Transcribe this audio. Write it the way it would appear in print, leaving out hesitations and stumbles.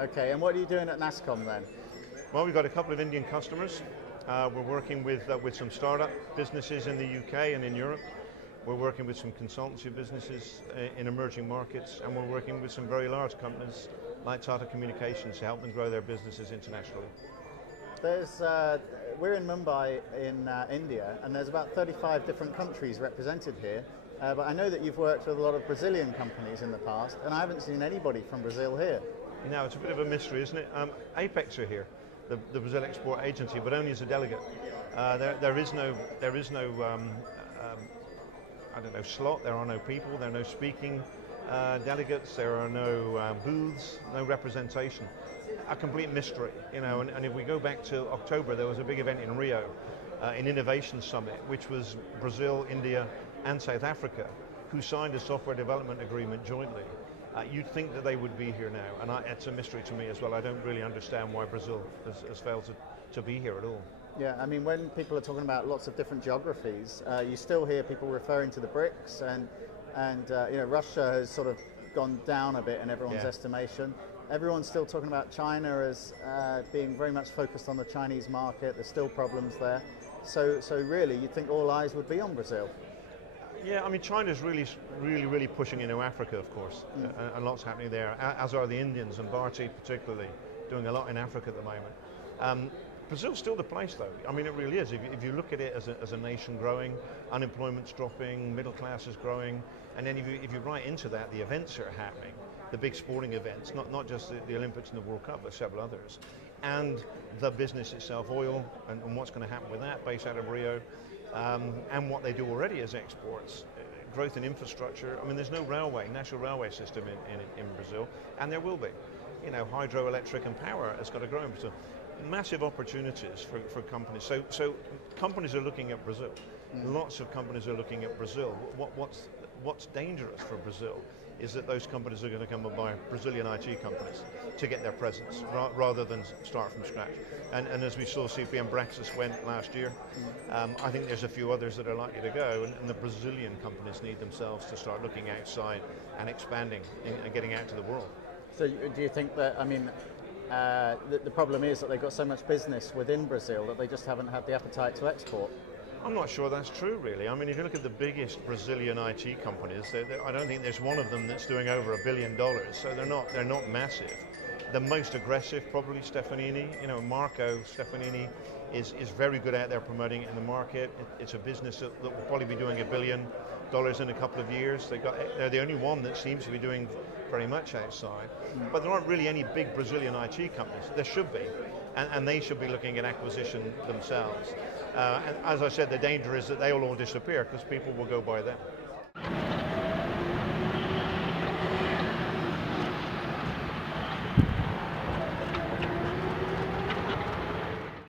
Okay, and what are you doing at NASSCOM then? Well, we've got a couple of Indian customers. We're working with some startup businesses in the UK and in Europe. We're working with some consultancy businesses in emerging markets, and we're working with some very large companies like Tata Communications to help them grow their businesses internationally. We're in Mumbai in India, and there's about 35 different countries represented here. But I know that you've worked with a lot of Brazilian companies in the past, and I haven't seen anybody from Brazil here. No, it's a bit of a mystery, isn't it? Apex are here, the Brazil Export Agency, but only as a delegate. There is no I don't know, slot. There are no people. There are no speaking delegates. There are no booths. No representation. A complete mystery, you know. And if we go back to October, there was a big event in Rio, an innovation summit, which was Brazil, India, and South Africa, who signed a software development agreement jointly. You'd think that they would be here now, and it's a mystery to me as well. I don't really understand why Brazil has failed to be here at all. Yeah, I mean, when people are talking about lots of different geographies, you still hear people referring to the BRICS, and you know, Russia has sort of gone down a bit in everyone's estimation. Everyone's still talking about China as being very much focused on the Chinese market. There's still problems there. So really, you'd think all eyes would be on Brazil. Yeah, I mean, China's really pushing into Africa, of course, and lots happening there, as are the Indians, and Bharti particularly, doing a lot in Africa at the moment. Brazil's still the place, though. I mean, it really is. If you look at it as a nation growing, unemployment's dropping, middle class is growing, and then if you write into that, the events that are happening, the big sporting events, not just the Olympics and the World Cup, but several others, and the business itself, oil, and what's going to happen with that, based out of Rio, and what they do already as exports, growth in infrastructure. I mean, there's no national railway system in Brazil, and there will be. You know, hydroelectric and power has got to grow in Brazil. Massive opportunities for companies. So companies are looking at Brazil. Lots of companies are looking at Brazil. What's dangerous for Brazil is that those companies are going to come and buy Brazilian IT companies to get their presence, rather than start from scratch. And as we saw, CPM Braxis went last year. I think there's a few others that are likely to go, and the Brazilian companies need themselves to start looking outside and expanding and getting out to the world. So do you think that, I mean, the problem is that they've got so much business within Brazil that they just haven't had the appetite to export? I'm not sure that's true, really. I mean, if you look at the biggest Brazilian IT companies, I don't think there's one of them that's doing over $1 billion. So they're not massive. The most aggressive, probably Stefanini. You know, Marco Stefanini is very good out there promoting it in the market. It's a business that will probably be doing $1 billion in a couple of years. They're the only one that seems to be doing very much outside. But there aren't really any big Brazilian IT companies. There should be, and they should be looking at acquisition themselves. And as I said, the danger is that they will all disappear because people will go by them.